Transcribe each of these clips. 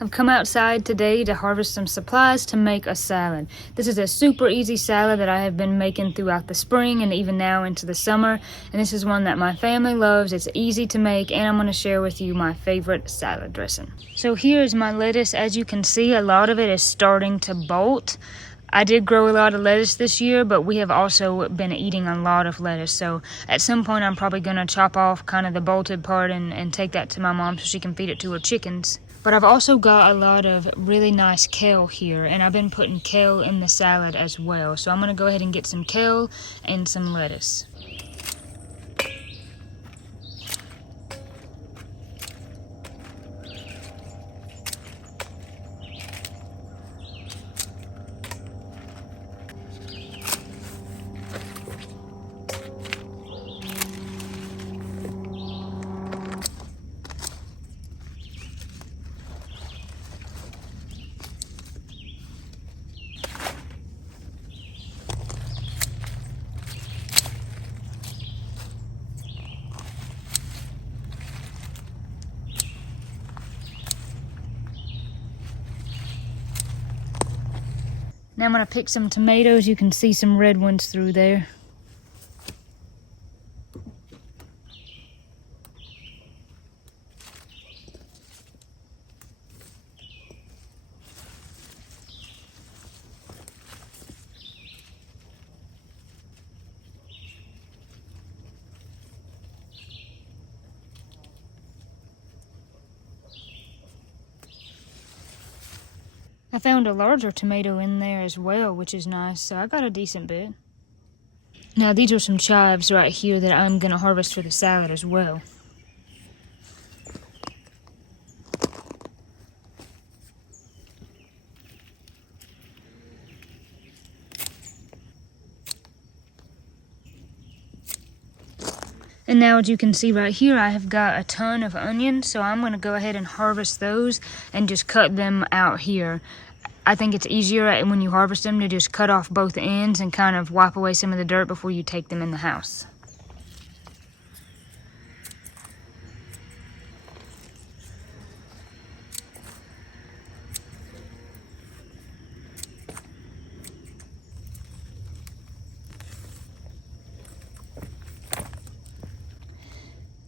I've come outside today to harvest some supplies to make a salad. This is a super easy salad that I have been making throughout the spring and even now into the summer. And this is one that my family loves. It's easy to make, and I'm going to share with you my favorite salad dressing. So here is my lettuce. As you can see, a lot of it is starting to bolt. I did grow a lot of lettuce this year, but we have also been eating a lot of lettuce. So at some point, I'm probably going to chop off kind of the bolted part and take that to my mom so she can feed it to her chickens. But I've also got a lot of really nice kale here, and I've been putting kale in the salad as well. So I'm going to go ahead and get some kale and some lettuce. Now I'm going to pick some tomatoes. You can see some red ones through there. I found a larger tomato in there as well, which is nice, so I got a decent bit. Now these are some chives right here that I'm going to harvest for the salad as well. And now as you can see right here, I have got a ton of onions, so I'm going to go ahead and harvest those and just cut them out here. I think it's easier when you harvest them to just cut off both ends and kind of wipe away some of the dirt before you take them in the house.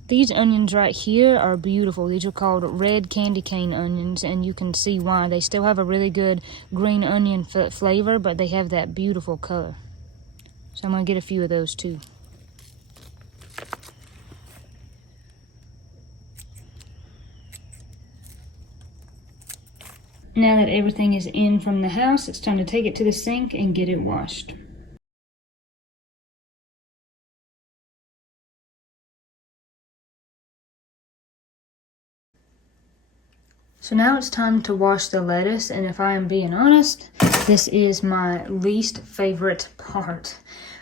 These onions right here are beautiful. These are called red candy cane onions, and you can see why. They still have a really good green onion flavor, but they have that beautiful color. So I'm going to get a few of those too. Now that everything is in from the house, it's time to take it to the sink and get it washed. So now it's time to wash the lettuce, and if I am being honest, this is my least favorite part.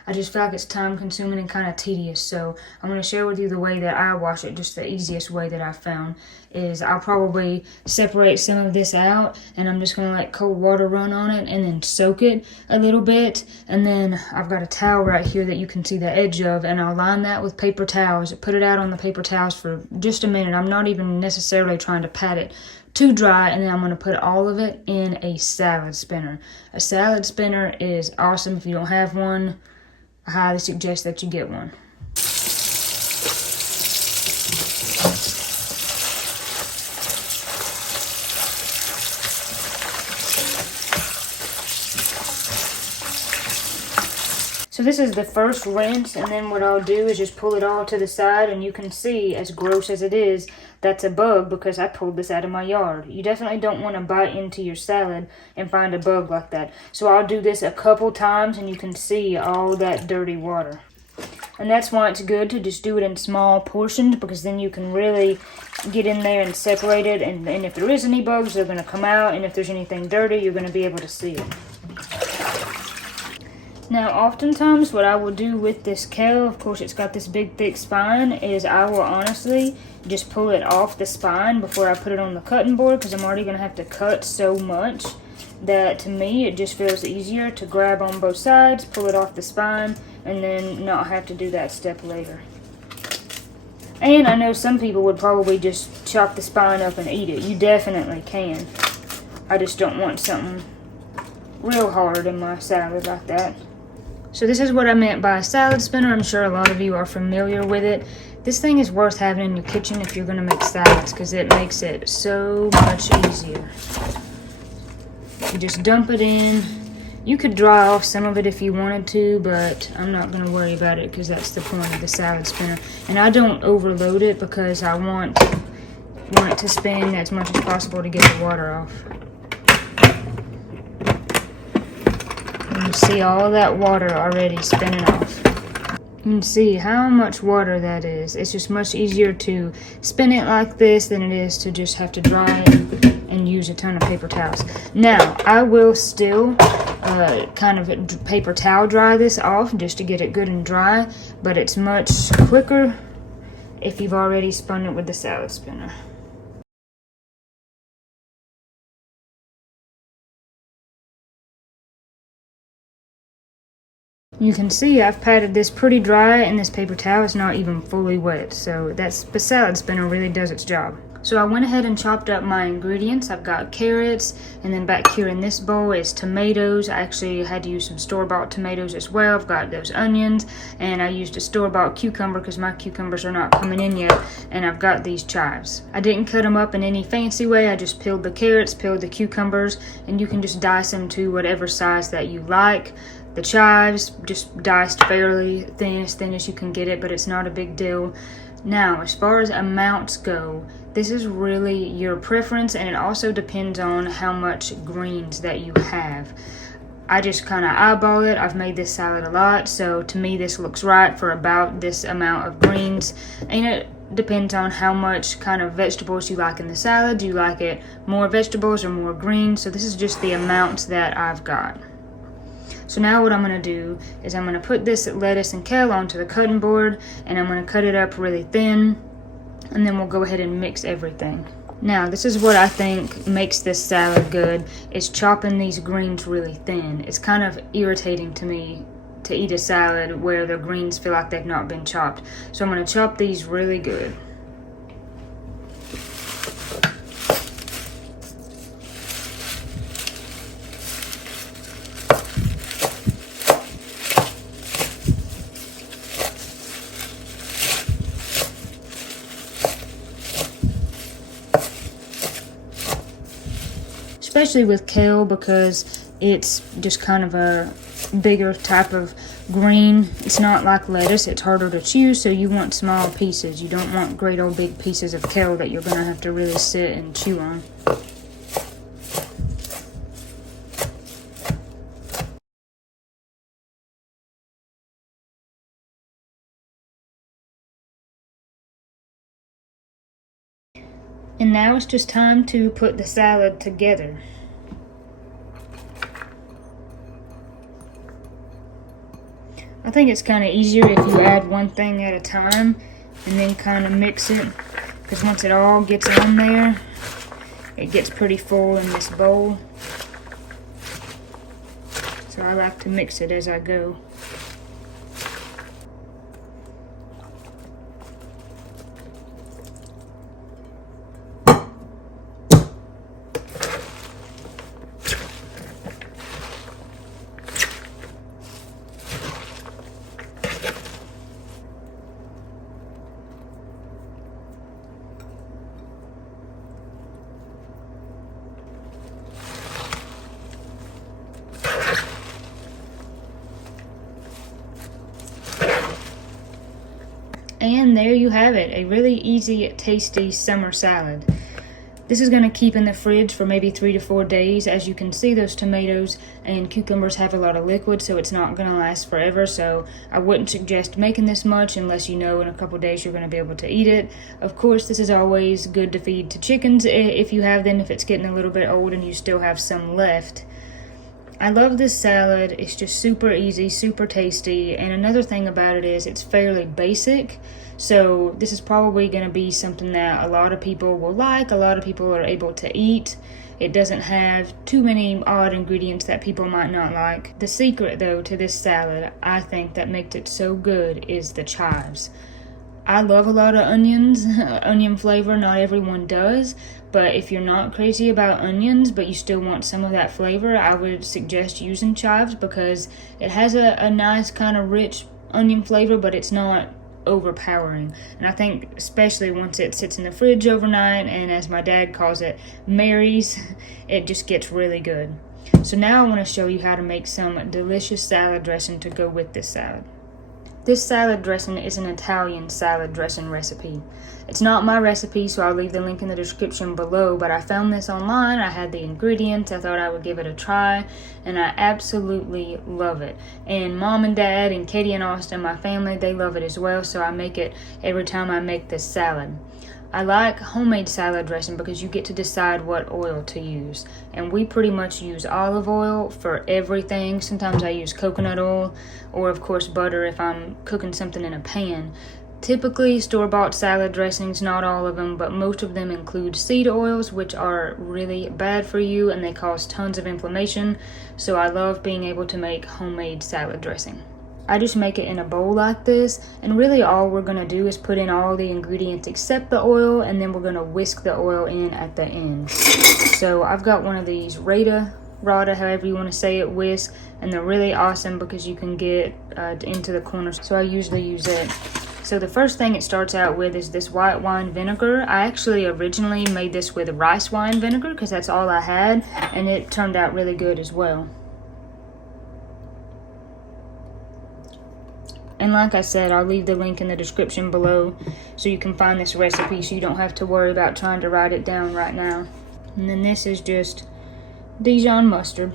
I just feel like it's time consuming and kind of tedious, so I'm going to share with you the way that I wash it. Just the easiest way that I found is I'll probably separate some of this out, and I'm just going to let cold water run on it and then soak it a little bit. And then I've got a towel right here that you can see the edge of, and I'll line that with paper towels. Put it out on the paper towels for just a minute. I'm not even necessarily trying to pat it too dry, and then I'm going to put all of it in a salad spinner. A salad spinner is awesome. If you don't have one, I highly suggest that you get one. So this is the first rinse, and then what I'll do is just pull it all to the side, and you can see, as gross as it is, that's a bug because I pulled this out of my yard. You definitely don't want to bite into your salad and find a bug like that. So I'll do this a couple times, and you can see all that dirty water. And that's why it's good to just do it in small portions, because then you can really get in there and separate it, and if there is any bugs, they're going to come out, and if there's anything dirty, you're going to be able to see it. Now, oftentimes what I will do with this kale, of course it's got this big thick spine, is I will honestly just pull it off the spine before I put it on the cutting board, because I'm already going to have to cut so much that to me it just feels easier to grab on both sides, pull it off the spine, and then not have to do that step later. And I know some people would probably just chop the spine up and eat it. You definitely can. I just don't want something real hard in my salad like that. So this is what I meant by a salad spinner. I'm sure a lot of you are familiar with it. This thing is worth having in your kitchen if you're going to make salads because it makes it so much easier. You just dump it in. You could dry off some of it if you wanted to, but I'm not going to worry about it because that's the point of the salad spinner. And I don't overload it because I want it to spin as much as possible to get the water off. And you see all that water already spinning off. You can see how much water that is. It's just much easier to spin it like this than it is to just have to dry it and use a ton of paper towels. Now, I will still kind of paper towel dry this off just to get it good and dry, but it's much quicker if you've already spun it with the salad spinner. You can see I've patted this pretty dry and this paper towel is not even fully wet, so the salad spinner really does its job. So I went ahead and chopped up my ingredients. I've got carrots, and then back here in this bowl is tomatoes. I actually had to use some store-bought tomatoes as well. I've got those onions, and I used a store-bought cucumber because my cucumbers are not coming in yet, and I've got these chives. I didn't cut them up in any fancy way. I just peeled the carrots, peeled the cucumbers, and you can just dice them to whatever size that you like. The chives, just diced fairly thin as you can get it, but it's not a big deal. Now, as far as amounts go, this is really your preference, and it also depends on how much greens that you have. I just kind of eyeball it. I've made this salad a lot, so to me this looks right for about this amount of greens. And it depends on how much kind of vegetables you like in the salad. Do you like it more vegetables or more greens? So this is just the amounts that I've got. So now what I'm going to do is I'm going to put this lettuce and kale onto the cutting board, and I'm going to cut it up really thin, and then we'll go ahead and mix everything. Now, this is what I think makes this salad good, is chopping these greens really thin. It's kind of irritating to me to eat a salad where the greens feel like they've not been chopped. So I'm going to chop these really good. Especially with kale because it's just kind of a bigger type of green. It's not like lettuce, it's harder to chew, so you want small pieces. You don't want great old big pieces of kale that you're going to have to really sit and chew on. And now it's just time to put the salad together. I think it's kind of easier if you add one thing at a time and then kind of mix it, because once it all gets on there, it gets pretty full in this bowl. So I like to mix it as I go. And there you have it, a really easy, tasty summer salad. This is going to keep in the fridge for maybe 3 to 4 days. As you can see, those tomatoes and cucumbers have a lot of liquid, so it's not going to last forever. So I wouldn't suggest making this much unless you know in a couple days you're going to be able to eat it. Of course, this is always good to feed to chickens if you have them, if it's getting a little bit old and you still have some left. I love this salad. It's just super easy, super tasty, and another thing about it is it's fairly basic, so this is probably going to be something that a lot of people will like, a lot of people are able to eat. It doesn't have too many odd ingredients that people might not like. The secret, though, to this salad, I think that makes it so good is the chives. I love a lot of onions, onion flavor. Not everyone does, but if you're not crazy about onions, but you still want some of that flavor, I would suggest using chives because it has a nice kind of rich onion flavor, but it's not overpowering. And I think especially once it sits in the fridge overnight and, as my dad calls it, marries, it just gets really good. So now I want to show you how to make some delicious salad dressing to go with this salad. This salad dressing is an Italian salad dressing recipe. It's not my recipe, so I'll leave the link in the description below, but I found this online. I had the ingredients. I thought I would give it a try, and I absolutely love it. And Mom and Dad and Katie and Austin, my family, they love it as well, so I make it every time I make this salad. I like homemade salad dressing because you get to decide what oil to use. And we pretty much use olive oil for everything. Sometimes I use coconut oil or, of course, butter if I'm cooking something in a pan. Typically, store-bought salad dressings, not all of them, but most of them include seed oils, which are really bad for you and they cause tons of inflammation. So I love being able to make homemade salad dressing. I just make it in a bowl like this, and really all we're going to do is put in all the ingredients except the oil, and then we're going to whisk the oil in at the end. So I've got one of these Rada, however you want to say it, whisk, and they're really awesome because you can get into the corners, so I usually use it. So the first thing it starts out with is this white wine vinegar. I actually originally made this with rice wine vinegar because that's all I had, and it turned out really good as well. And like I said, I'll leave the link in the description below so you can find this recipe so you don't have to worry about trying to write it down right now. And then this is just Dijon mustard.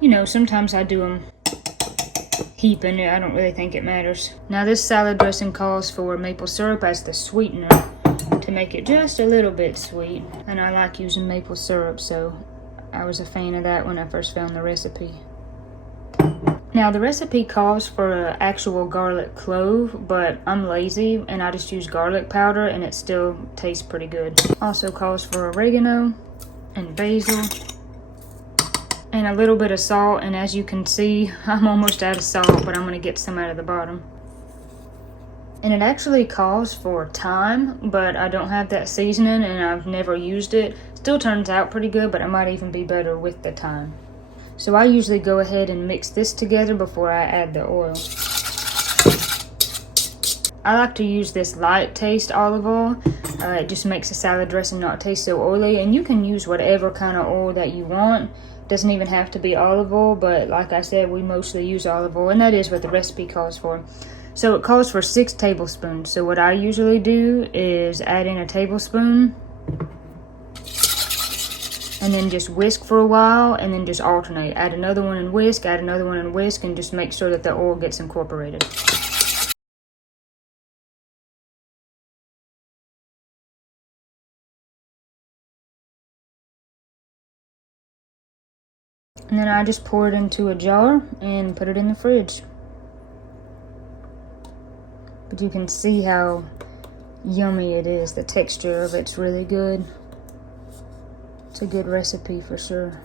You know, sometimes I do them heaping it. I don't really think it matters. Now this salad dressing calls for maple syrup as the sweetener to make it just a little bit sweet. And I like using maple syrup, so I was a fan of that when I first found the recipe. Now the recipe calls for an actual garlic clove, but I'm lazy and I just use garlic powder and it still tastes pretty good. Also calls for oregano and basil and a little bit of salt, and as you can see, I'm almost out of salt, but I'm going to get some out of the bottom. And it actually calls for thyme, but I don't have that seasoning and I've never used it. Still turns out pretty good, but it might even be better with the thyme. So I usually go ahead and mix this together before I add the oil. I like to use this light taste olive oil. It just makes the salad dressing not taste so oily, and you can use whatever kind of oil that you want. Doesn't even have to be olive oil, but like I said, we mostly use olive oil, and that is what the recipe calls for. So it calls for 6 tablespoons. So what I usually do is add in a tablespoon and then just whisk for a while, and then just alternate. Add another one and whisk, add another one and whisk, and just make sure that the oil gets incorporated. And then I just pour it into a jar and put it in the fridge. But you can see how yummy it is. The texture of it's really good. It's a good recipe for sure.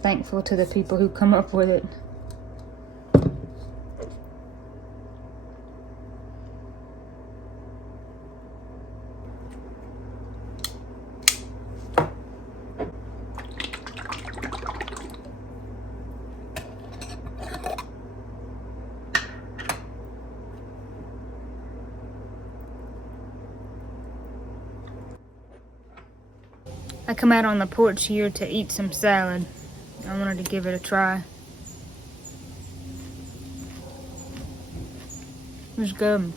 Thankful to the people who come up with it. I come out on the porch here to eat some salad. I wanted to give it a try. It was good.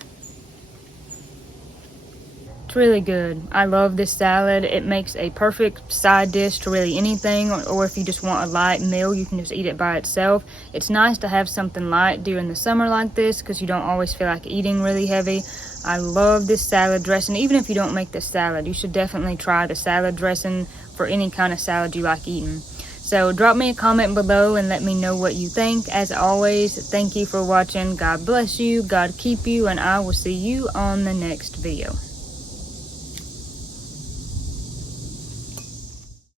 It's really good. I love this salad. It makes a perfect side dish to really anything, or if you just want a light meal, you can just eat it by itself. It's nice to have something light during the summer like this because you don't always feel like eating really heavy. I love this salad dressing. Even if you don't make the salad, you should definitely try the salad dressing for any kind of salad you like eating. So drop me a comment below and let me know what you think. As always, thank you for watching. God bless you, God keep you, and I will see you on the next video.